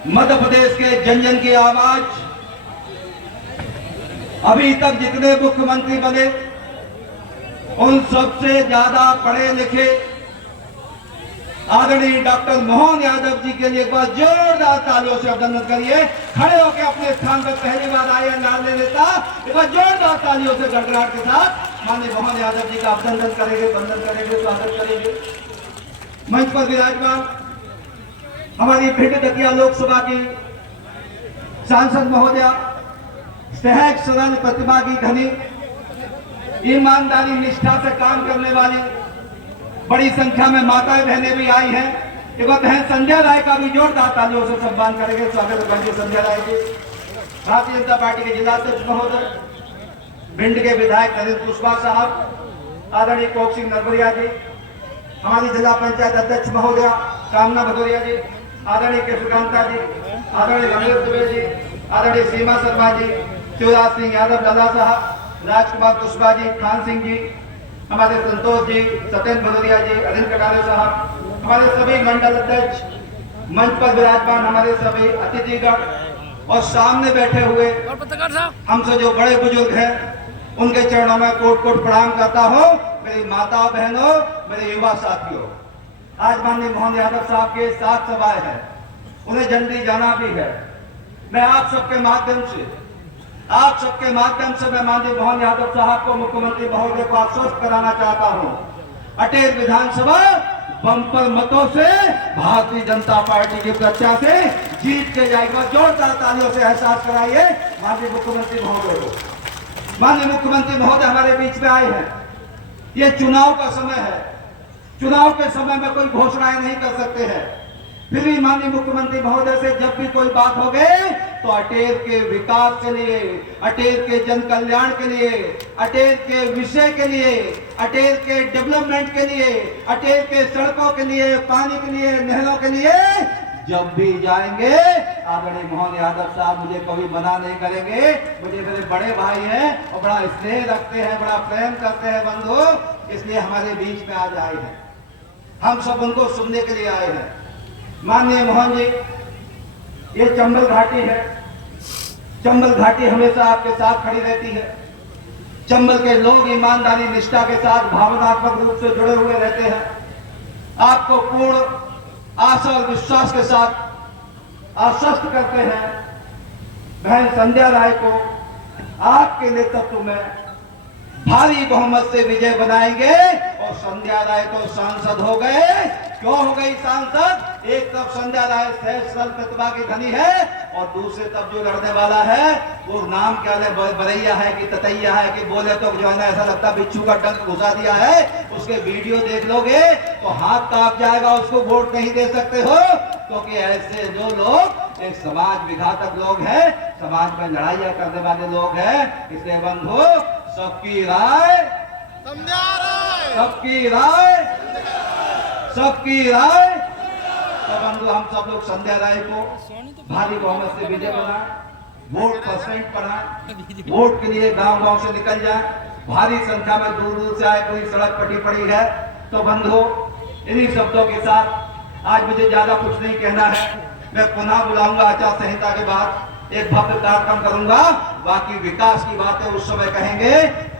मध्य प्रदेश के जन जन की आवाज, अभी तक जितने मुख्यमंत्री बने उन सबसे ज्यादा पढ़े लिखे आदरणीय डॉक्टर मोहन यादव जी के लिए एक बार जोरदार तालियों से अभिनंदन करिए। खड़े होकर अपने स्थान पर पहली बार आए लाडले नेता, एक बार जोरदार तालियों से गड़गड़ाहट के साथ माननीय मोहन यादव जी का अभिनंदन करेंगे, वंदन करेंगे, स्वागत करेंगे। मंच पर विराजमान हमारी भिंड दतिया लोकसभा की सांसद महोदया, सहज सरल प्रतिभा की धनी, ईमानदारी निष्ठा से काम करने वाली बड़ी संख्या में माताएं बहनें भी आई हैं। एक बार बहन संजय राय का भी जोरदार तालियों से सम्मान करेंगे, स्वागत करेंगे संजय राय जी। भारतीय जनता पार्टी के जिला अध्यक्ष महोदय, भिंड के विधायक नरेंद्र कुशवाहा साहब, आदरणीय कोक सिंह नरबरिया जी, हमारी जिला पंचायत अध्यक्ष महोदया कामना भदौरिया जी, आदरणीय केशवकांता जी, आदरणीय रमेश दुबे जी, आदरणीय सीमा शर्मा जी, शिवराज सिंह यादव लाला साहब, राजकुमार कुशवाहा जी, खान सिंह जी, हमारे संतोष जी, सत्येंद्र भदौरिया जी, अनिल कटारे साहब, हमारे सभी मंडल अध्यक्ष, मंच पर विराजमान हमारे सभी अतिथिगण और सामने बैठे हुए हमसे जो बड़े बुजुर्ग हैं उनके चरणों में कोट कोट प्रणाम करता हूँ। मेरी माता बहनों, मेरे युवा साथियों, आज माननीय मोहन यादव साहब के 7 सभाएं हैं, उन्हें जल्दी जाना भी है। मैं आप सबके माध्यम से मैं माननीय मोहन यादव साहब को, मुख्यमंत्री महोदय को आश्वस्त कराना चाहता हूं, अटेर विधानसभा बम्पर मतों से भारतीय जनता पार्टी के प्रत्याशी जीत के जाएगा। जोरदार तालियों से एहसास कराइए माननीय मुख्यमंत्री महोदय को। माननीय मुख्यमंत्री महोदय हमारे बीच में आए हैं। ये चुनाव का समय है, चुनाव के समय में कोई घोषणाएं नहीं कर सकते हैं, फिर भी माननीय मुख्यमंत्री महोदय से जब भी कोई बात हो गई तो अटेर के विकास के लिए, अटेर के जन कल्याण के लिए, अटेर के विषय के लिए, अटेर के डेवलपमेंट के लिए, अटेर के सड़कों के लिए, पानी के लिए, नहरों के लिए जब भी जाएंगे आदरणीय मोहन यादव साहब मुझे कभी मना नहीं करेंगे। मुझे मेरे बड़े भाई हैं और बड़ा स्नेह रखते हैं, बड़ा प्रेम करते हैं बंधु, इसलिए हमारे बीच में आज आए हैं। हम सब उनको सुनने के लिए आए हैं। माननीय मोहन जी, ये चंबल घाटी है, चंबल घाटी हमेशा आपके साथ खड़ी रहती है। चंबल के लोग ईमानदारी निष्ठा के साथ भावनात्मक रूप से जुड़े हुए रहते हैं। आपको पूर्ण आशा और विश्वास के साथ आश्वस्त करते हैं बहन संध्या राय को आपके नेतृत्व में भारी बहुमत से विजय बनाएंगे। और संध्या राय तो सांसद हो गए। क्यों हो गई सांसद? एक तरफ संध्या राय सहज सरल प्रतिभा की धनी है और दूसरे तरफ जो लड़ने वाला है वो नाम क्या है, बरैया है कि ततैया है कि बोले तो जो है ना ऐसा लगता बिच्छू का डंक घुसा दिया है। उसके वीडियो देख लोगे तो हाथ कांप जाएगा, उसको वोट नहीं दे सकते हो, क्योंकि ऐसे जो लोग एक समाज विघातक लोग हैं, समाज में लड़ाइयां करने वाले लोग हैं। इसलिए बंधु, सबकी राय, सबकी राय, सबकी राय। तो बंधु, हम सब लोग संध्या राय को भारी बहुमत से विजय बनाए, वोट परसेंट बनाए, वोट के लिए गांव गांव से निकल जाए, भारी संख्या में दूर दूर से आए, कोई सड़क पटी पड़ी है। तो बंधु, इन्हीं शब्दों के साथ आज मुझे ज्यादा कुछ नहीं कहना है। मैं पुनः बुलाऊंगा आचार संहिता के बाद, एक भव्य कार्यक्रम करूंगा, बाकी विकास की बातें उस समय कहेंगे।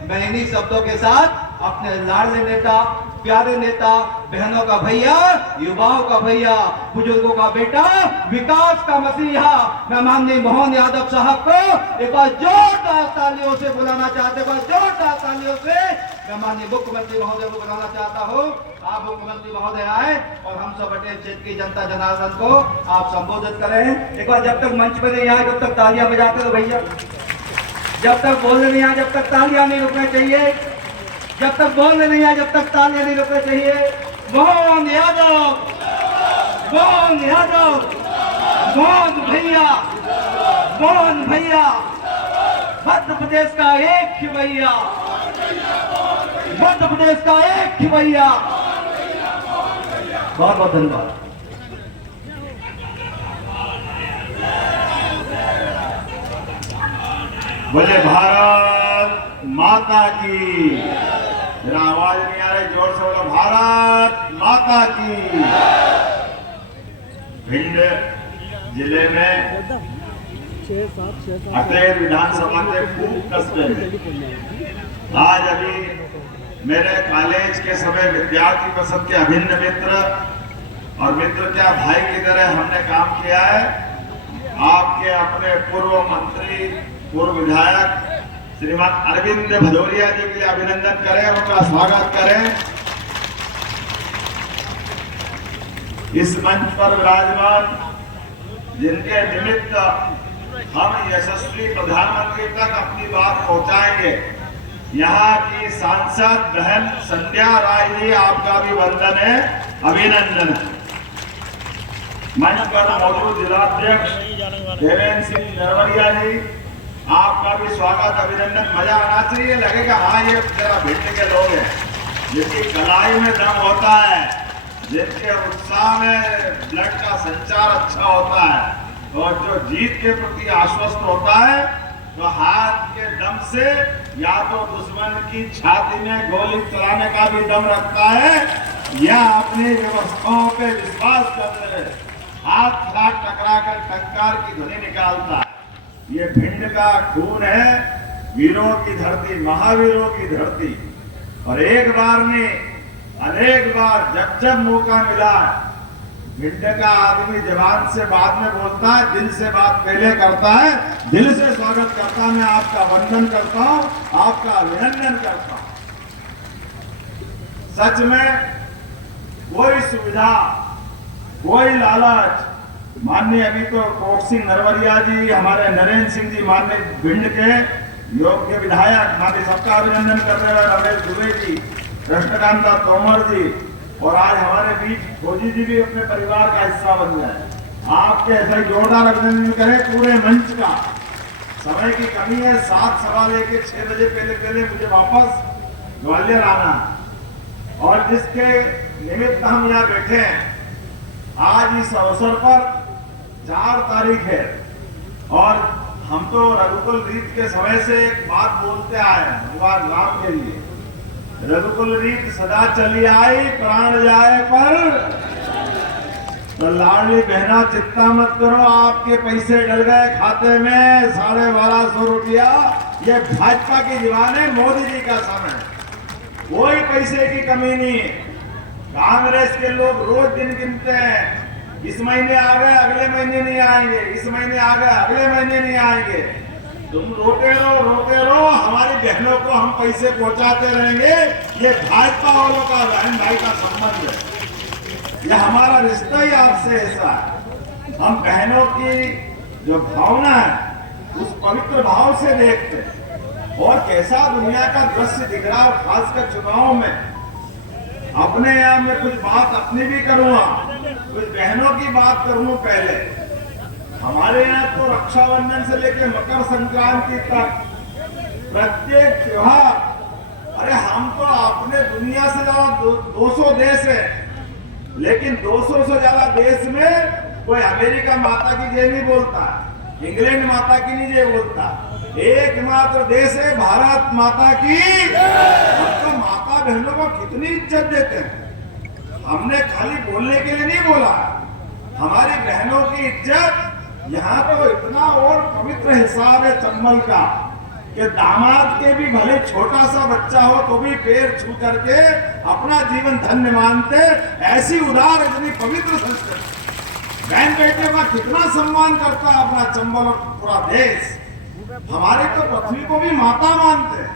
मैं इन्हीं शब्दों के साथ अपने लाडले नेता, प्यारे नेता, बहनों का भैया, युवाओं का भैया, बुजुर्गों का बेटा, विकास का मसीहा, मैं माननीय मोहन यादव साहब को एक बार जोरदार तालियों से बुलाना चाहते हैं। जोरदार तालियों से मैं माननीय मुख्यमंत्री महोदय को बुलाना चाहता हूँ। आप मुख्यमंत्री महोदय आए और हम सब अटेर क्षेत्र की जनता जनार्दन को आप संबोधित करें। एक बार जब तक मंच पर नहीं आए तब तक तालियां बजाते रहो भैया। जब तक बोलने नहीं आए जब तक तालियां नहीं रुकना चाहिए। जब तक बोलने नहीं आए जब तक तालियां नहीं रुकना चाहिए। मोहन यादव, मोहन यादव, मोहन भैया, मोहन भैया, मध्य प्रदेश का एक खिवैया, मध्य प्रदेश का एक खिवैया। बहुत बहुत धन्यवाद। बोले भारत माता की। मेरा आवाज नहीं आ रही, जोर से बोलो भारत माता की। भिंड जिले में अटेर विधानसभा के खूब कस्बे में आज अभी मेरे कॉलेज के समय विद्यार्थी परिषद के अभिन्न मित्र और मित्र क्या भाई की तरह हमने काम किया है। आपके अपने पूर्व मंत्री पूर्व विधायक श्रीमान अरविंद भदौरिया जी के लिए अभिनंदन करें, उनका स्वागत करें। इस मंच पर विराजमान जिनके निमित्त हम यशस्वी प्रधानमंत्री तक अपनी बात पहुंचाएंगे, यहाँ की सांसद बहन संध्या राय जी, आपका भी वंदन है, अभिनंदन है। मंच पर मौजूद जिलाध्यक्ष देवेंद्र सिंह नरवरिया जी, आपका भी स्वागत अभिनंदन। मजा आना चाहिए, लगेगा हाँ ये जरा भिंड के लोग हैं, जिनकी कलाई में दम होता है, जिनके उत्साह में ब्लड का संचार अच्छा होता है और जो जीत के प्रति आश्वस्त होता है, तो हाथ के दम से या तो दुश्मन की छाती में गोली चलाने का भी दम रखता है या अपनी व्यवस्थाओं पे विश्वास करते हुए हाथ टकरा कर टंकार की ध्वनि निकालता है। ये भिंड का खून है, वीरों की धरती, महावीरों की धरती। और एक बार नहीं अनेक बार जब जब मौका मिला, भिंड का आदमी जवान से बाद में बोलता है, दिल से बात पहले करता है। दिल से स्वागत करता हूं, मैं आपका वंदन करता हूं, आपका अभिनंदन करता हूं। सच में कोई सुविधा, कोई लालच, माननीय अभी तो कोट सिंह नरवरिया जी, हमारे नरेंद्र सिंह जी, माननीय भिंड के योग्य विधायक, माननीय सबका अभिनंदन करने वाले रमेश दुबे जी, कृष्णकांत तोमर जी, और आज हमारे बीच फौजी जी भी अपने परिवार का हिस्सा बन गए। आपके ऐसे जोरदार अभिनंदन करें पूरे मंच का। समय की कमी है, 7 सवा लेके 6 बजे पहले मुझे वापस ग्वालियर आना, और जिसके निमित्त हम यहाँ बैठे हैं, आज इस अवसर पर 4 तारीख है, और हम तो रघुकुल रीत के समय से एक बात बोलते आए हैं भगवान राम के लिए, रघुकुल रीत सदा चली आई, प्राण जाए पर। तो लाडली बहना चिंता मत करो, आपके पैसे डल गए खाते में 1250 रुपया। ये भाजपा की दीवान है, मोदी जी का समय, कोई पैसे की कमी नहीं है। कांग्रेस के लोग रोज दिन गिनते हैं, इस महीने आ गए अगले महीने नहीं आएंगे, इस महीने आ गए अगले महीने नहीं आएंगे। तुम रोते रहो, हमारी बहनों को हम पैसे पहुंचाते रहेंगे। ये भाजपा वालों का बहन भाई का संबंध है, ये हमारा रिश्ता ही आपसे ऐसा है। हम बहनों की जो भावना है उस पवित्र भाव से देखते हैं। और कैसा दुनिया का दृश्य दिख रहा है, खासकर चुनाव में। अपने यहाँ में कुछ बात अपनी भी करूंगा, कुछ बहनों की बात करूंगा। पहले हमारे यहाँ तो रक्षाबंधन से लेकर मकर संक्रांति तक प्रत्येक त्योहार, अरे हम तो अपने दुनिया से ज्यादा 200 देश है, लेकिन 200 से ज्यादा देश में कोई अमेरिका माता की जय नहीं बोलता, इंग्लैंड माता की नहीं जय बोलता। एकमात्र देश है भारत माता की। तो माता बहनों को कितनी इज्जत देते हैं। हमने खाली बोलने के लिए नहीं बोला, हमारी बहनों की इज्जत यहाँ तो इतना और पवित्र हिसाब है चंबल का कि दामाद के भी भले छोटा सा बच्चा हो तो भी पैर छू करके अपना जीवन धन्य मानते। ऐसी उदार इतनी पवित्र संस्कृति, बहन बेटियों का कितना सम्मान करता है अपना चंबल और पूरा देश। हमारे तो पृथ्वी को भी माता मानते हैं।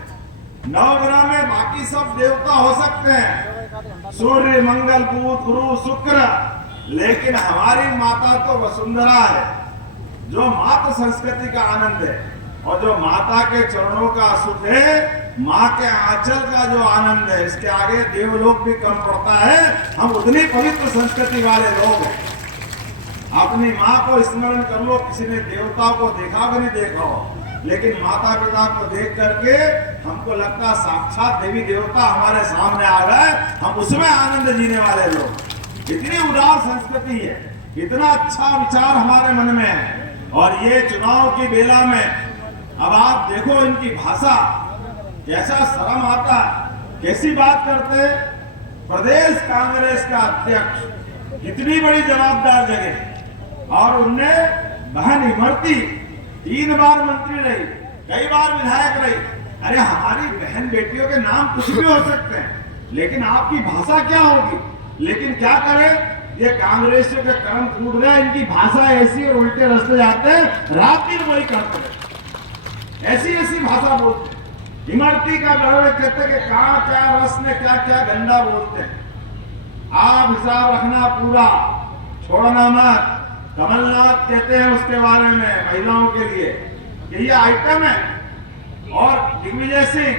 9 ग्रह में बाकी सब देवता हो सकते हैं, सूर्य मंगल बुध गुरु शुक्र, लेकिन हमारी माता तो वसुंधरा है, जो मातृ संस्कृति का आनंद है और जो माता के चरणों का सुख है, माँ के आंचल का जो आनंद है, इसके आगे देवलोक भी कम पड़ता है। हम उतनी पवित्र संस्कृति वाले लोग हैं। अपनी माँ को स्मरण कर लो, किसी ने देवता को देखा भी नहीं देखा हो, लेकिन माता पिता को देख करके हमको लगता साक्षात देवी देवता हमारे सामने आ गए। हम उसमें आनंद जीने वाले लोग। इतनी उदार संस्कृति है, इतना अच्छा विचार हमारे मन में है। और ये चुनाव की बेला में अब आप देखो इनकी भाषा, कैसा शर्म आता, कैसी बात करते। प्रदेश कांग्रेस का अध्यक्ष, कितनी बड़ी जवाबदार जगह, और उनने बहन इमरती 3 बार मंत्री रही, कई बार विधायक रही। अरे हमारी बहन बेटियों के नाम कुछ भी हो सकते हैं, लेकिन आपकी भाषा क्या होगी? लेकिन क्या करें, ये कांग्रेसियों के कर्म टूट गए, इनकी भाषा ऐसी और उल्टे रास्ते जाते हैं, रात दिन वही करते हैं, ऐसी ऐसी भाषा बोलते हैं। इमरती का गौरव कहते हैं कि कहाँ क्या रस में क्या क्या गंदा बोलते हैं। आप हिसाब रखना पूरा, छोड़ना मत। कमलनाथ कहते हैं उसके बारे में महिलाओं के लिए कि ये आइटम है, और दिग्विजय सिंह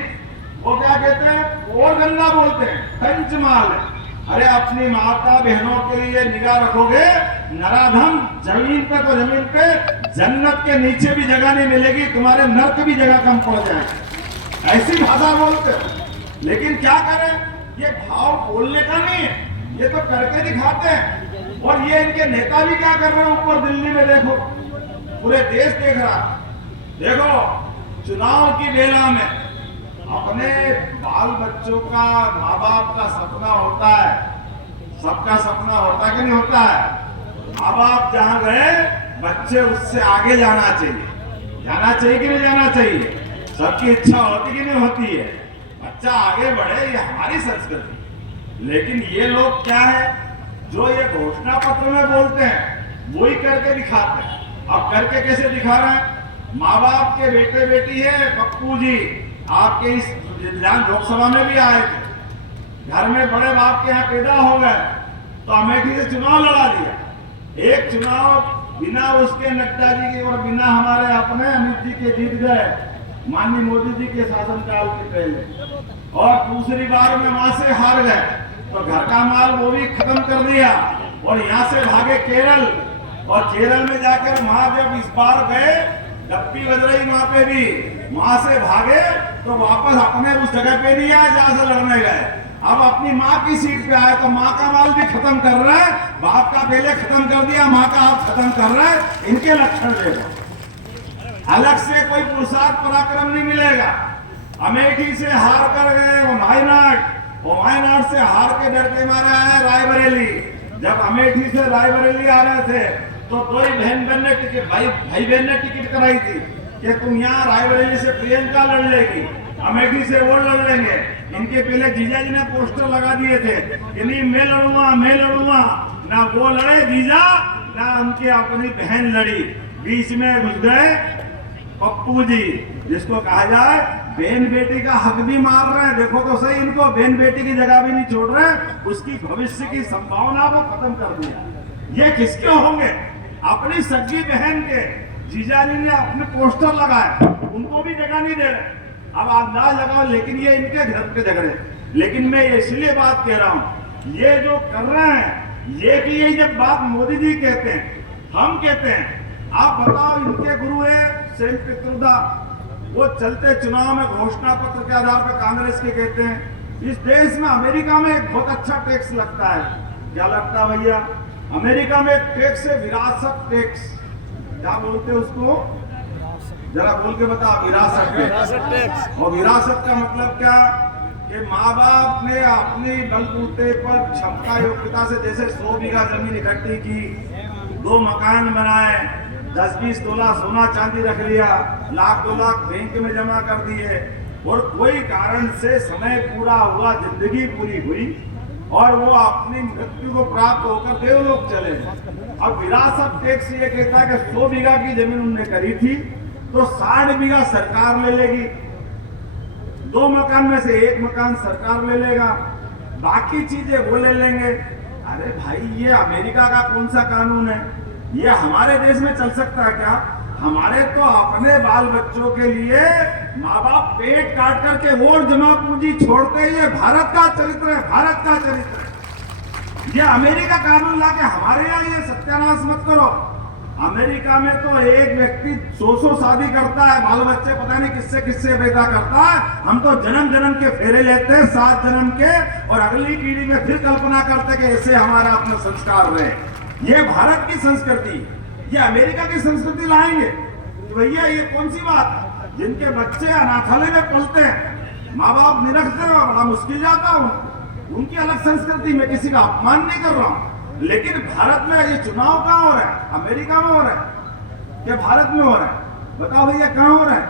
वो क्या कहते हैं, और गंदा बोलते हैं, पंचमाल है। अरे अपनी माता बहनों के लिए निगाह रखोगे, नराधम जमीन पे तो जमीन पे, जन्नत के नीचे भी जगह नहीं मिलेगी, तुम्हारे नर्क भी जगह कम पड़ जाएगी। ऐसी भाषा बोलते हो। लेकिन क्या करें, ये भाव बोलने का नहीं है, ये तो करके दिखाते हैं। और ये इनके नेता भी क्या कर रहे हैं, ऊपर दिल्ली में देखो, पूरे देश देख रहा। देखो चुनाव की बेला में अपने बाल बच्चों का, माँ बाप का सपना होता है, सबका सपना होता है कि नहीं होता है? माँ बाप जहाँ गए, बच्चे उससे आगे जाना चाहिए। जाना चाहिए कि नहीं जाना चाहिए? सबकी इच्छा होती कि नहीं होती है? बच्चा आगे बढ़े, ये हमारी संस्कृति। लेकिन ये लोग क्या है, जो ये घोषणा पत्र में बोलते हैं वही करके दिखाते हैं। अब करके कैसे दिखा रहे हैं? माँ बाप के बेटे बेटी है, पप्पू जी आपके इस लोकसभा में भी आए थे, घर में बड़े बाप के यहाँ पैदा हो गए, तो अमेठी से चुनाव लड़ा दिया। एक चुनाव बिना उसके नड्डा जी के और बिना हमारे अपने अमित जी के जीत गए, माननीय मोदी जी के शासनकाल के पहले। और दूसरी बार में वहां से हार गए, तो घर का माल वो भी खत्म कर दिया, और यहाँ से भागे केरल, और केरल में जाकर वहां जब इस बार गए, डप्पी बज रही वहां पे भी, वहां से भागे तो वापस अपने उस जगह पे नहीं आए जहां से लड़ने गए। अब अपनी माँ की सीट पे आए तो माँ का माल भी खत्म कर रहा है, बाप का पहले खत्म कर दिया, माँ का आप खत्म कर रहा है। इनके लक्षण देखो, अलग से कोई पुरुषार्थ पराक्रम नहीं मिलेगा। अमेठी से हार कर गए वो वायनाड से हार के डर के मारे आए रायबरेली। जब अमेठी से रायबरेली आ रहे थे तो दो ही बहन ने टिकट, भाई बहन ने टिकट कराई थी कि तुम यहाँ रायबरेली से प्रियंका लड़ लेगी, अमेठी से वो लड़ लेंगे। इनके पहले जीजा जी ने पोस्टर लगा दिए थे कि नहीं मैं लड़ूंगा। ना वो लड़े जीजा, ना उनकी अपनी बहन लड़ी। बीच में घुस गए पप्पू जी, जिसको कहा जाए बहन बेटी का हक भी मार रहे हैं। देखो तो सही, इनको बहन बेटी की जगह भी नहीं छोड़ रहे, उसकी भविष्य की संभावना को खत्म कर दिया। ये किसके होंगे? अपनी सगी बहन के जीजा जी ने अपने पोस्टर लगाए, उनको भी जगह नहीं दे रहे। अब अंदाज लगाओ, लेकिन ये इनके घर के झगड़े। लेकिन मैं इसलिए बात कह रहा हूं, ये जो कर रहे हैं, ये भी यही जब बात मोदी जी कहते हैं, हम कहते हैं, आप बताओ इनके गुरु है सेन पित्रोदा, वो चलते चुनाव में घोषणा पत्र के आधार पर कांग्रेस के कहते हैं इस देश में, अमेरिका में एक बहुत अच्छा टैक्स लगता है। क्या लगता है भैया? अमेरिका में एक टैक्स है विरासत टैक्स। क्या बोलते हैं उसको? जरा बोल के बता। विरासत टैक्स। और विरासत का मतलब क्या? कि माँ बाप ने अपनी बलबूते पर क्षमता योग्यता से जैसे 100 बीघा जमीन इकट्ठी की, 2 मकान बनाए, 10-20 तोला सोना चांदी रख लिया, लाख 2 लाख बैंक में जमा कर दिए, और कोई कारण से समय पूरा हुआ, जिंदगी पूरी हुई, और वो अपनी मृत्यु को प्राप्त होकर देवलोक चले। अब विरासत टैक्स ये कहता है कि 100 बीघा की जमीन उन्होंने करी थी तो 60 बीघा सरकार ले लेगी, 2 मकान में से 1 मकान सरकार ले लेगा, बाकी चीजें वो ले लेंगे। अरे भाई, ये अमेरिका का कौन सा कानून है? ये हमारे देश में चल सकता है क्या? हमारे तो अपने बाल बच्चों के लिए माँ बाप पेट काट करके वोट जमा पूंजी छोड़ते हैं। ये भारत का चरित्र है, भारत का चरित्र है। ये अमेरिका कानून लाके हमारे यहाँ ये सत्यानाश मत करो। अमेरिका में तो एक व्यक्ति 100 शादी करता है, बाल बच्चे पता नहीं किससे किससे पैदा करता है। हम तो जन्म जन्म के फेरे लेते हैं, 7 जन्म के, और अगली पीढ़ी में फिर कल्पना करते कि ऐसे हमारा अपना संस्कार रहे। ये भारत की संस्कृति, ये अमेरिका की संस्कृति लाएंगे तो भैया ये कौन सी बात है? जिनके बच्चे अनाथालय में पलते हैं, माँ बाप निरखते हैं, बड़ा मुश्किल जाता हूँ। उनकी अलग संस्कृति में किसी का अपमान नहीं कर रहा हूँ, लेकिन भारत में ये चुनाव कहाँ हो रहा है? अमेरिका में हो रहा है क्या भारत में हो रहा है? बताओ भैया कहाँ हो रहा है?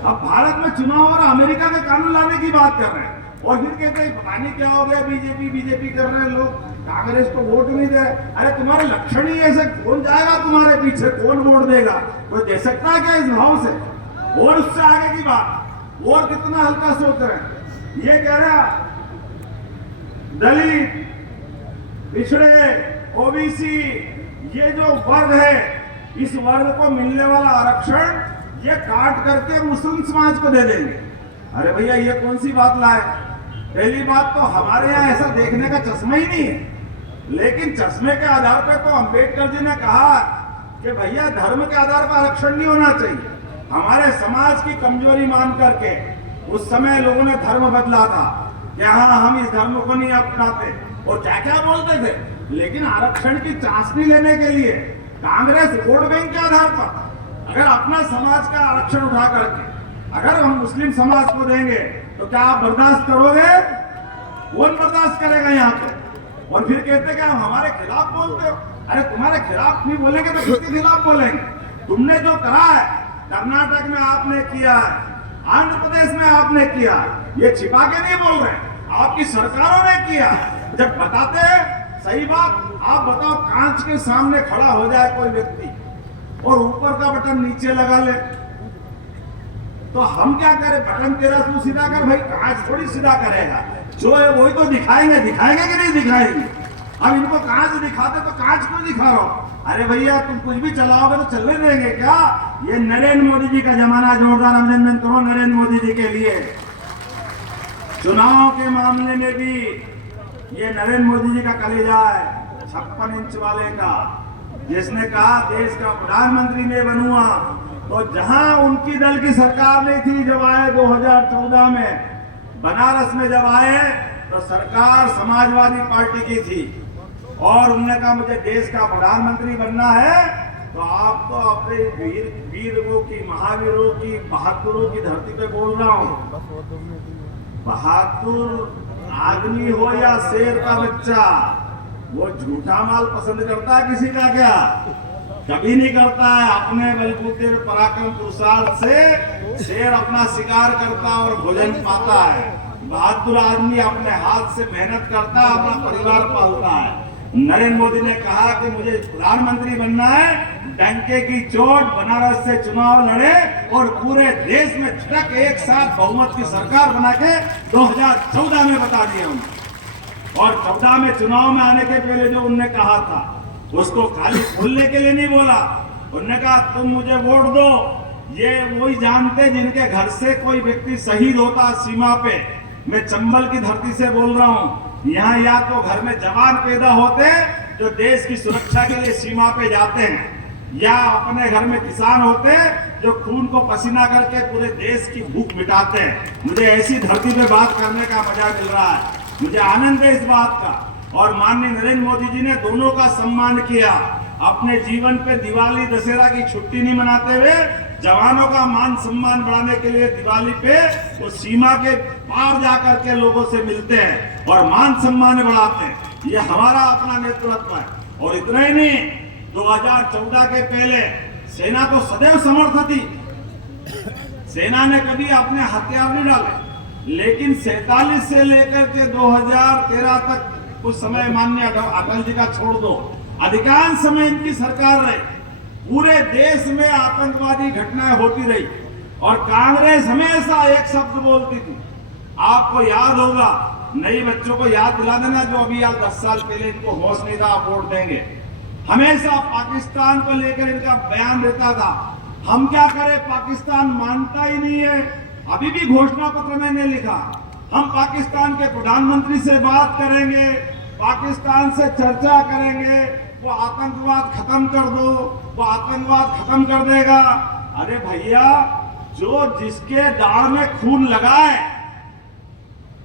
अब भारत में चुनाव हो रहा है, अमेरिका में कानून लाने की बात कर रहे हैं और फिर कहते हैं पता नहीं क्या हो गया, बीजेपी कर रहे हैं लोग, कांग्रेस को वोट नहीं दे। अरे तुम्हारे लक्षण ही ऐसे, कौन जाएगा तुम्हारे पीछे, कौन वोट देगा? कोई दे सकता है क्या इस भाव से? और उससे आगे की बात और कितना हल्का सोच रहे हैं। ये कह रहा दलित, पिछड़े, ओबीसी, ये जो वर्ग है, इस वर्ग को मिलने वाला आरक्षण ये काट करके मुस्लिम समाज को दे देंगे। अरे भैया ये कौन सी बात लाए? पहली बात तो हमारे यहाँ ऐसा देखने का चश्मा ही नहीं है, लेकिन चश्मे के आधार पर तो अंबेडकर जी ने कहा कि भैया धर्म के आधार पर आरक्षण नहीं होना चाहिए। हमारे समाज की कमजोरी मान करके उस समय लोगों ने धर्म बदला था कि हाँ हम इस धर्म को नहीं अपनाते और क्या क्या बोलते थे। लेकिन आरक्षण की चाशनी लेने के लिए कांग्रेस वोट बैंक के आधार पर अगर अपना समाज का आरक्षण उठा करके अगर हम मुस्लिम समाज को देंगे तो क्या आप बर्दाश्त करोगे? कौन बर्दाश्त करेगा यहाँ पे? और फिर कहते कि आप हमारे खिलाफ बोलते हो। अरे तुम्हारे खिलाफ नहीं बोलेंगे तो किसके खिलाफ बोलेंगे? तुमने जो करा है कर्नाटक में आपने किया है, आंध्र प्रदेश में आपने किया, ये छिपा के नहीं बोल रहे, आपकी सरकारों ने किया। जब बताते हैं सही बात, आप बताओ कांच के सामने खड़ा हो जाए कोई व्यक्ति और ऊपर का बटन नीचे लगा ले तो हम क्या करें? बटन तेरा तू सीधा कर भाई, कांच थोड़ी सीधा करेगा। जो है वही तो दिखाएंगे कि नहीं दिखाएंगे? अब इनको कांच दिखाते तो कांच क्यों दिखा रहा हो? अरे भैया तुम कुछ भी चलाओगे तो चलने देंगे क्या? ये नरेंद्र मोदी जी का जमाना। जोरदार अभिनंदन करो नरेंद्र मोदी जी के लिए। चुनाव के मामले में भी ये नरेंद्र मोदी जी का कलेजा है, 56 इंच वाले का, जिसने कहा देश का प्रधानमंत्री मैं बनूंगा। तो जहां उनकी दल की सरकार नहीं थी, जब आए 2014 में बनारस में जब आए तो सरकार समाजवादी पार्टी की थी और उन्होंने कहा मुझे देश का प्रधानमंत्री बनना है। तो आप तो अपने वीरों की, महावीरों की, बहादुरों की धरती पे बोल रहा हूँ। बहादुर आदमी हो या शेर का बच्चा, वो झूठा माल पसंद करता है किसी का? क्या कभी नहीं करता है। अपने बलबूते पराक्रम पुरुषार्थ से शेर अपना शिकार करता और भोजन पाता है। बहादुर आदमी अपने हाथ से मेहनत करता है, अपना परिवार पालता है। नरेंद्र मोदी ने कहा कि मुझे प्रधानमंत्री बनना है, डंके की चोट बनारस से चुनाव लड़े और पूरे देश में झटक एक साथ बहुमत की सरकार बना के 2014 में बता दिया उन्होंने। और 14 में चुनाव में आने के पहले जो उन्होंने कहा था उसको खाली बोलने के लिए नहीं बोला। उन्होंने कहा तुम मुझे वोट दो। ये वही जानते जिनके घर से कोई व्यक्ति शहीद होता सीमा पे। मैं चंबल की धरती से बोल रहा हूँ। यहाँ या तो घर में जवान पैदा होते जो देश की सुरक्षा के लिए सीमा पे जाते हैं, या अपने घर में किसान होते जो खून को पसीना करके पूरे देश की भूख मिटाते हैं। मुझे ऐसी धरती पे बात करने का मजा मिल रहा है, मुझे आनंद है इस बात का। और माननीय नरेंद्र मोदी जी ने दोनों का सम्मान किया। अपने जीवन पे दिवाली दशहरा की छुट्टी नहीं मनाते हुए जवानों का मान सम्मान बढ़ाने के लिए दिवाली पे वो सीमा के पार जाकर के लोगों से मिलते हैं और मान सम्मान बढ़ाते हैं। ये हमारा अपना नेतृत्व है। और इतना ही नहीं, 2014 के पहले सेना तो सदैव समर्थ थी, सेना ने कभी अपने हथियार नहीं डाले। लेकिन 47 से लेकर के 2013 तक कुछ समय माननीय अटल जी का छोड़ दो, अधिकांश समय इनकी सरकार रही। पूरे देश में आतंकवादी घटनाएं होती रही और कांग्रेस हमेशा एक शब्द बोलती थी। आपको याद होगा, नई बच्चों को याद दिला देना जो अभी यार 10 साल पहले इनको होश नहीं था वोट देंगे। हमेशा पाकिस्तान को लेकर इनका बयान रहता था। हम क्या करें, पाकिस्तान मानता ही नहीं है। अभी भी घोषणा पत्र मैंने लिखा, हम पाकिस्तान के प्रधानमंत्री से बात करेंगे, पाकिस्तान से चर्चा करेंगे, वो आतंकवाद खत्म कर दो, वो आतंकवाद खत्म कर देगा। अरे भैया, जो जिसके दाढ़ में खून लगाए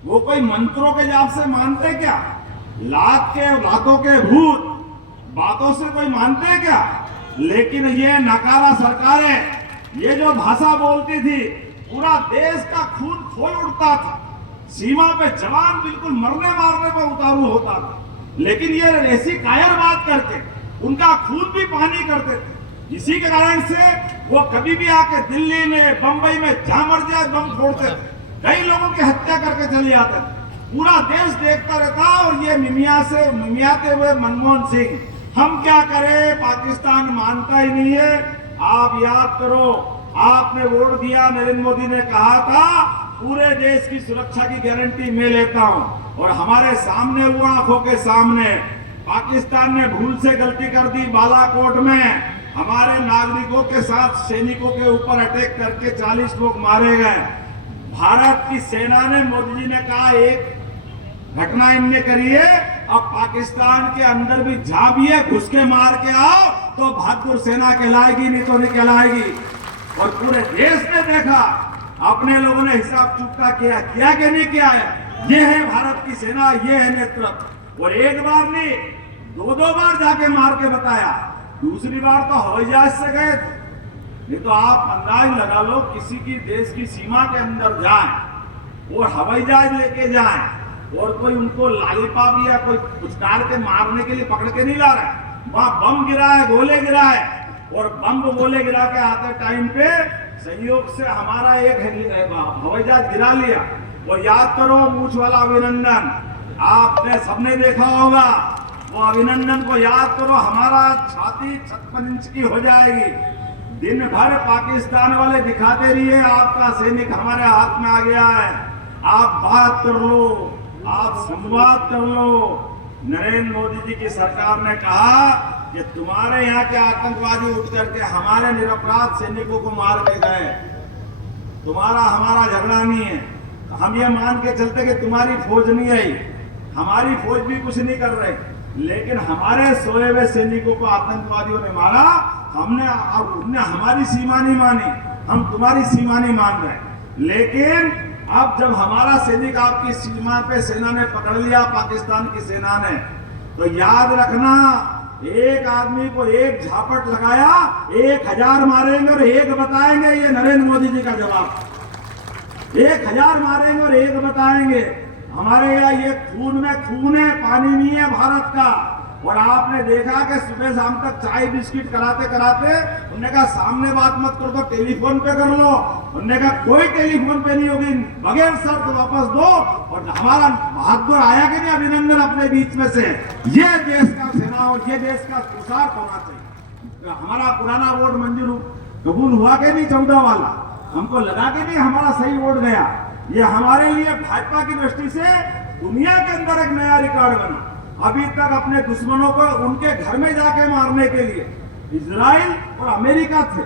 वो कोई मंत्रों के जाप से मानते क्या? लातों के भूत बातों से कोई मानते क्या? लेकिन ये नकारा सरकारें ये जो भाषा बोलती थी, पूरा देश का खून खोल उठता था। सीमा पे जवान बिल्कुल मरने मारने पर उतारू होता था। लेकिन ये ऐसी कायर बात करके उनका खून भी पानी करते थे। इसी के कारण से वो कभी भी आके दिल्ली में, बंबई में जहां मर जाए बम फोड़ते थे, कई लोगों की हत्या करके चले जाते थे। पूरा देश देखता रहता। और ये मिमियाते हुए मनमोहन सिंह, हम क्या करें, पाकिस्तान मानता ही नहीं है। आप याद करो, आपने वोट दिया, नरेंद्र मोदी ने कहा था पूरे देश की सुरक्षा की गारंटी मैं लेता हूं, और हमारे सामने हुआ, आंखों के सामने पाकिस्तान ने भूल से गलती कर दी। बालाकोट में हमारे नागरिकों के साथ सैनिकों के ऊपर अटैक करके 40 लोग मारे गए। भारत की सेना ने, मोदी जी ने कहा एक घटना इनने करी है, अब पाकिस्तान के अंदर भी जहां भी है घुस के मार के आओ तो बहादुर सेना कहलाएगी, नहीं तो नहीं कहलाएगी। और पूरे देश ने देखा, अपने लोगों ने हिसाब चुकता किया कि नहीं किया है। ये है भारत की सेना, ये है नेतृत्व। और एक बार नहीं, दो बार जाके मार के बताया। दूसरी बार तो हवाई जहाज से गए थे। नहीं तो आप अंदाज लगा लो, किसी की देश की सीमा के अंदर जाए और हवाई जहाज लेके जाए और कोई उनको लालीपाप या कोई पुचकार के मारने के लिए पकड़ के नहीं ला रहा है। वहां बम गिरा है, गोले गिरा है, और बम गोले गिरा के आते टाइम पे संयोग से हमारा एक हवाई जहाज गिरा लिया। और याद करो, मूछ वाला अभिनंदन, आपने सबने देखा होगा, वो अभिनंदन को याद करो। हमारा छाती 56 इंच की हो जाएगी। दिन भर पाकिस्तान वाले दिखाते रहिए आपका सैनिक हमारे हाथ में आ गया है, आप बात कर लो, आप संवाद कर लो। नरेंद्र मोदी जी की सरकार ने कहा कि तुम्हारे यहाँ के आतंकवादी उठ करके हमारे निरपराध सैनिकों को मार के गए, तुम्हारा हमारा झगड़ा नहीं है। हम ये मान के चलते कि तुम्हारी फौज नहीं आई, हमारी फौज भी कुछ नहीं कर रहे, लेकिन हमारे सोए हुए सैनिकों को आतंकवादियों ने मारा। उनने हमारी सीमा नहीं मानी, हम तुम्हारी सीमा नहीं मान रहे। लेकिन अब जब हमारा सैनिक आपकी सीमा पे सेना ने पकड़ लिया, पाकिस्तान की सेना ने, तो याद रखना, एक आदमी को एक झापट लगाया, 1000 मारेंगे और एक बताएंगे। ये नरेंद्र मोदी जी का जवाब, 1000 मारेंगे और एक बताएंगे। हमारे यहाँ ये खून में खून है, पानी नहीं है भारत का। और आपने देखा कि सुबह शाम तक चाय बिस्किट कराते कराते उन्होंने कहा सामने बात मत करो, तो टेलीफोन पे कर लो। उन्होंने कहा कोई टेलीफोन पे नहीं होगी, बगैर शर्त वापस दो। और हमारा बहादुर आया कि नहीं अभिनंदन अपने बीच में से, ये देश का सेना और ये देश का पुरुषार्थ होना चाहिए। तो हमारा पुराना वोट मंजूर कबूल हुआ कि नहीं, 14 वाला, हमको लगा कि नहीं हमारा सही वोट गया। ये हमारे लिए भाजपा की दृष्टि से दुनिया के अंदर एक नया रिकॉर्ड बना। अभी तक अपने दुश्मनों को उनके घर में जाके मारने के लिए इजराइल और अमेरिका थे,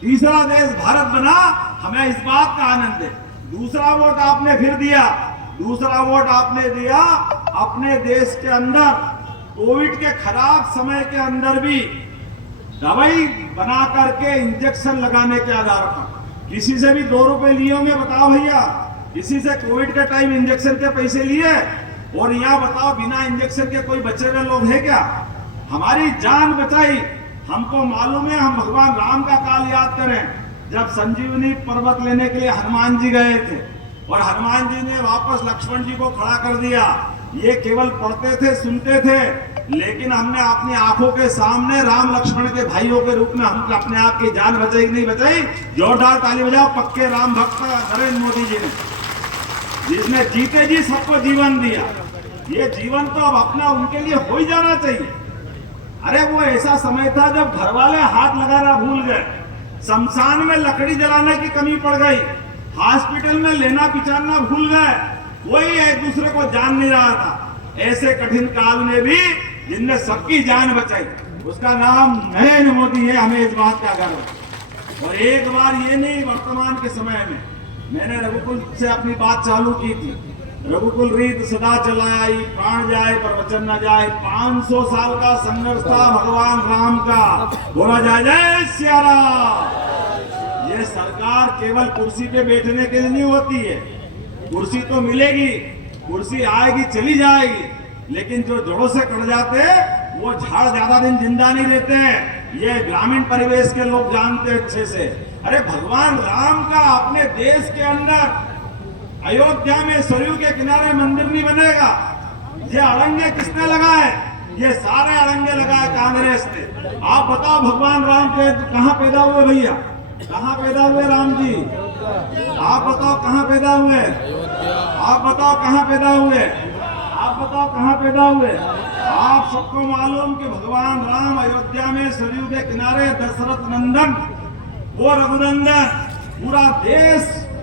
तीसरा देश भारत बना। हमें इस बात का आनंद है। दूसरा वोट आपने फिर दिया, दूसरा वोट आपने दिया अपने देश के अंदर कोविड के खराब समय के अंदर भी दवाई बना करके इंजेक्शन लगाने के आधार पर। किसी से भी 2 रुपए लिए होंगे, बताओ भैया, किसी से कोविड के टाइम इंजेक्शन के पैसे लिए? और यहाँ बताओ, बिना इंजेक्शन के कोई बचे हुए लोग हैं क्या? हमारी जान बचाई। हमको मालूम है, हम भगवान राम का काल याद करें, जब संजीवनी पर्वत लेने के लिए हनुमान जी गए थे और हनुमान जी ने वापस लक्ष्मण जी को खड़ा कर दिया। ये केवल पढ़ते थे, सुनते थे, लेकिन हमने अपनी आंखों के सामने राम लक्ष्मण के भाइयों के रूप में हम अपने आप की जान बचाई नहीं बचाई? जोरदार ताली बजाओ पक्के राम भक्त नरेंद्र मोदी जी ने, जिसने जीते जी सबको जीवन दिया। ये जीवन तो अब अपना उनके लिए हो ही जाना चाहिए। अरे वो ऐसा समय था जब घर वाले हाथ लगाना भूल गए, शमशान में लकड़ी जलाने की कमी पड़ गई, हॉस्पिटल में लेना पिचाना भूल गए, कोई एक दूसरे को जान नहीं रहा था। ऐसे कठिन काल में भी जिनने सबकी जान बचाई, उसका नाम नरेंद्र मोदी है। हमें इस बात का गर्व है। और एक बार ये नहीं, वर्तमान के समय में मैंने रघुकुल से अपनी बात चालू की थी। रघुकुल रीत सदा चलाई, प्राण जाए पर वचन न जाए। 500 साल का संघर्ष था भगवान राम का। बोला जाए जय सिया राम। ये सरकार केवल कुर्सी पे बैठने के लिए नहीं होती है। कुर्सी तो मिलेगी, कुर्सी आएगी चली जाएगी, लेकिन जो जड़ों से कट जाते वो झाड़ ज्यादा दिन जिंदा नहीं रहते हैं। ये ग्रामीण परिवेश के लोग जानते हैं अच्छे से। अरे भगवान राम का अपने देश के अंदर अयोध्या में सरयू के किनारे मंदिर नहीं बनेगा, ये अड़ंगे किसने लगाए? ये सारे अड़ंगे लगाए कांग्रेस ने। आप बताओ भगवान राम के कहाँ पैदा हुए भैया? कहाँ पैदा हुए राम जी? आप बताओ कहाँ पैदा हुए? आप बताओ कहाँ पैदा हुए? आप बताओ कहाँ पैदा हुए? आप सबको मालूम कि भगवान राम अयोध्या में सरयू के किनारे दशरथ नंदन, वो रघुनंदन, पूरा देश,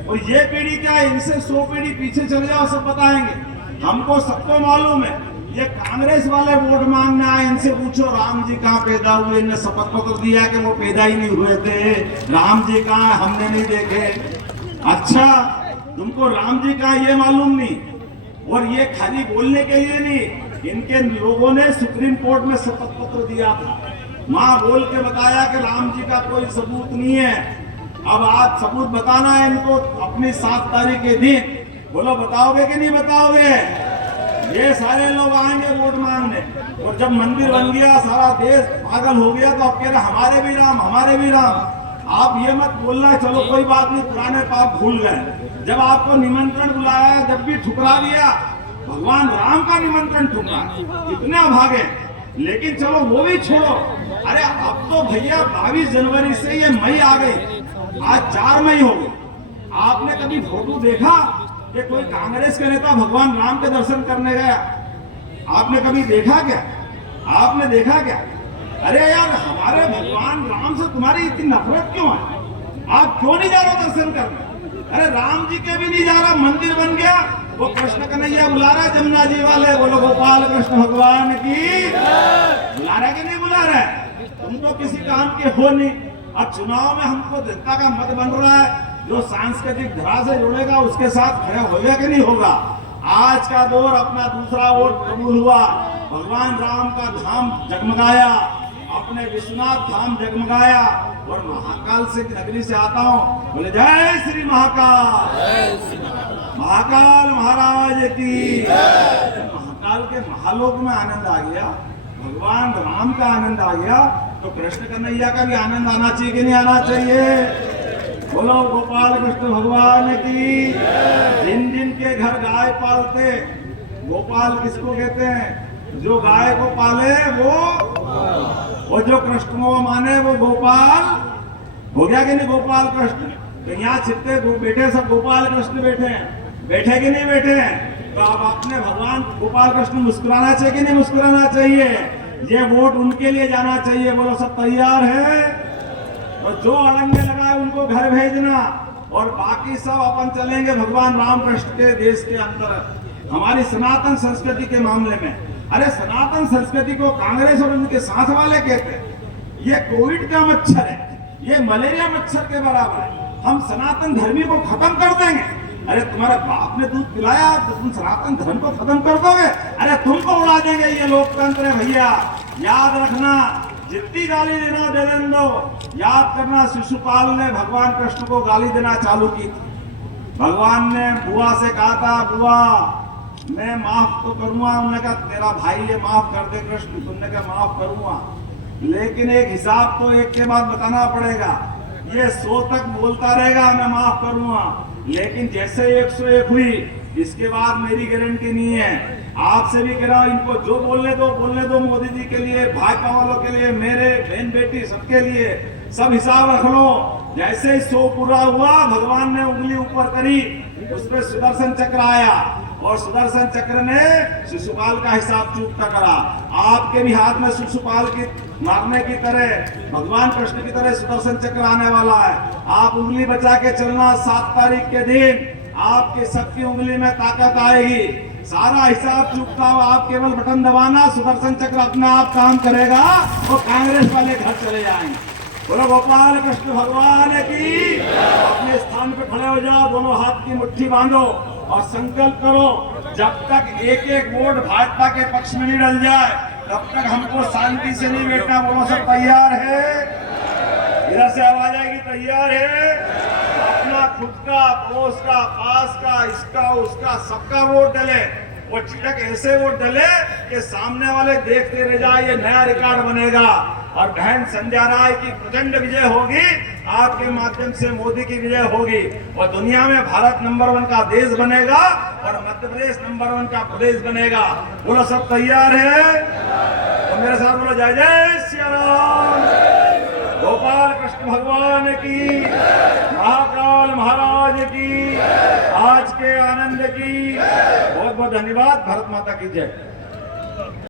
और ये पीढ़ी क्या है, इनसे 100 पीढ़ी पीछे चले जाओ सब बताएंगे। हमको सबको मालूम है। ये कांग्रेस वाले वोट मांगने आए, इनसे पूछो राम जी कहाँ पैदा हुए? इनने शपथ पत्र दिया कि वो पैदा ही नहीं हुए थे। राम जी कहाँ, हमने नहीं देखे। अच्छा, तुमको राम जी कहाँ ये मालूम नहीं? और ये खाली बोलने के लिए नहीं, इनके लोगों ने सुप्रीम कोर्ट में शपथ पत्र दिया था, वहां बोल के बताया कि राम जी का कोई सबूत नहीं है। अब आज सबूत बताना है इनको अपनी 7 तारीख के दिन। बोलो बताओगे कि नहीं बताओगे? ये सारे लोग आएंगे वोट मांगने, और जब मंदिर बन गया, सारा देश पागल हो गया, तो अब कह रहे हमारे भी राम, हमारे भी राम। आप ये मत बोलना चलो कोई बात नहीं, पुराने पाप भूल गए। जब आपको निमंत्रण बुलाया, जब भी ठुकरा दिया, भगवान राम का निमंत्रण ठुकरा, इतने भागे। लेकिन चलो वो भी छोड़ो। अरे अब तो भैया 22 जनवरी से ये मई आ गई, आज 4 मई हो गई। आपने कभी फोटो देखा कि कोई कांग्रेस के नेता भगवान राम के दर्शन करने गया? आपने कभी देखा क्या? आपने देखा क्या? अरे यार, हमारे भगवान राम से तुम्हारी इतनी नफरत क्यों है? आप क्यों नहीं जा रहे दर्शन करने? अरे राम जी के भी नहीं जा रहा, मंदिर बन गया, वो कृष्ण कन्हैया बुला रहा है, जमुना जी वाले, बोलो गोपाल कृष्ण भगवान की बुला रहा कि नहीं बुला रहा है? तुम तो किसी काम के हो नहीं। अब चुनाव में हमको जनता का मत बन रहा है, जो सांस्कृतिक धरा से जुड़ेगा उसके साथ खड़ा होगा कि नहीं होगा? आज का दौर अपना दूसरा वोट कबूल हुआ, भगवान राम का धाम जगमगाया, अपने विश्वनाथ धाम जगमगाया, और महाकाल से नगरी से आता हूँ, बोले जय श्री महाकाल, महाकाल महाराज की। महाकाल के महालोक में आनंद आ गया, भगवान राम का आनंद आ गया, तो कृष्ण कन्हैया का भी आनंद आना चाहिए कि नहीं आना चाहिए? बोलो गोपाल कृष्ण भगवान की। जिन जिन के घर गाय पालते, गोपाल किसको कहते हैं? जो गाय को पाले वो जो कृष्ण को माने वो गोपाल हो गया कि नहीं? गोपाल कृष्ण। तो यहाँ छिपते बैठे सब गोपाल कृष्ण बैठे हैं, बैठे कि नहीं बैठे हैं? तो आप अपने भगवान गोपाल कृष्ण मुस्कुराना चाहिए कि नहीं मुस्कुराना चाहिए? ये वोट उनके लिए जाना चाहिए। बोलो सब तैयार है? और जो अड़ंगे लगाए उनको घर भेजना, और बाकी सब अपन चलेंगे भगवान राम कृष्ण के देश के अंदर, हमारी सनातन संस्कृति के मामले में। अरे सनातन संस्कृति को कांग्रेस और उनके साथ वाले कहते हैं ये कोविड का मच्छर है, ये मलेरिया मच्छर के बराबर है, हम सनातन धर्मी को खत्म कर देंगे। अरे तुम्हारे बाप ने दूध पिलाया तो तुम सनातन धर्म को खत्म कर दोगे? अरे तुमको उड़ा देंगे, ये लोकतंत्र है भैया, याद रखना। जितनी गाली देना दे देने दो। याद करना, शिशुपाल ने भगवान कृष्ण को गाली देना चालू की थी। भगवान ने बुआ से कहा था, बुआ मैं माफ तो करूंगा, उन्होंने कहा तेरा भाई ये माफ कर दे कृष्ण, तुमने कहा माफ करूंगा, लेकिन एक हिसाब तो एक के बाद बताना पड़ेगा। ये 100 तक बोलता रहेगा मैं माफ करूंगा, लेकिन जैसे 101 हुई इसके बाद मेरी गारंटी नहीं है। आपसे भी कह रहा हूं, इनको जो बोलने दो मोदी जी के लिए, भाजपा वालों के लिए, मेरे बहन बेटी सबके लिए, सब हिसाब रख लो। जैसे ही 100 पूरा हुआ, भगवान ने उंगली ऊपर करी, उसमें सुदर्शन चक्र आया, और सुदर्शन चक्र ने शिशुपाल का हिसाब चूकता करा। आपके भी हाथ में शिशुपाल की मारने की तरह, भगवान कृष्ण की तरह सुदर्शन चक्र आने वाला है। आप उंगली बचा के चलना, 7 तारीख के दिन आपके सबकी उंगली में ताकत आएगी, सारा हिसाब चूकता हुआ आप केवल बटन दबाना, सुदर्शन चक्र अपने आप काम करेगा, और कांग्रेस वाले घर चले जाएंगे। बोलो गोपाल कृष्ण भगवान की। अपने स्थान पे खड़े हो जाओ, दोनों हाथ की मुट्ठी बांधो और संकल्प करो, जब तक एक एक वोट भाजपा के पक्ष में नहीं डल जाए तब तक हमको शांति से नहीं बैठना। बोलो सब तैयार है? इधर से आवाज आएगी, तैयार है? अपना खुद का, पड़ोस का, पास का, इसका उसका सबका वोट डले, वो चिटक ऐसे वोट डले कि सामने वाले देखते रह जाए, ये नया रिकॉर्ड बनेगा। और बहन संध्या राय की प्रचंड विजय होगी, आपके माध्यम से मोदी की विजय होगी और दुनिया में भारत नंबर 1 का देश बनेगा और मध्य प्रदेश नंबर 1 का प्रदेश बनेगा। बोलो सब तैयार है? तो मेरे साथ बोलो जय जय श्री राम, गोपाल कृष्ण भगवान की, महाकाल महाराज की, आज के आनंद की। बहुत बहुत धन्यवाद। भारत माता की जय।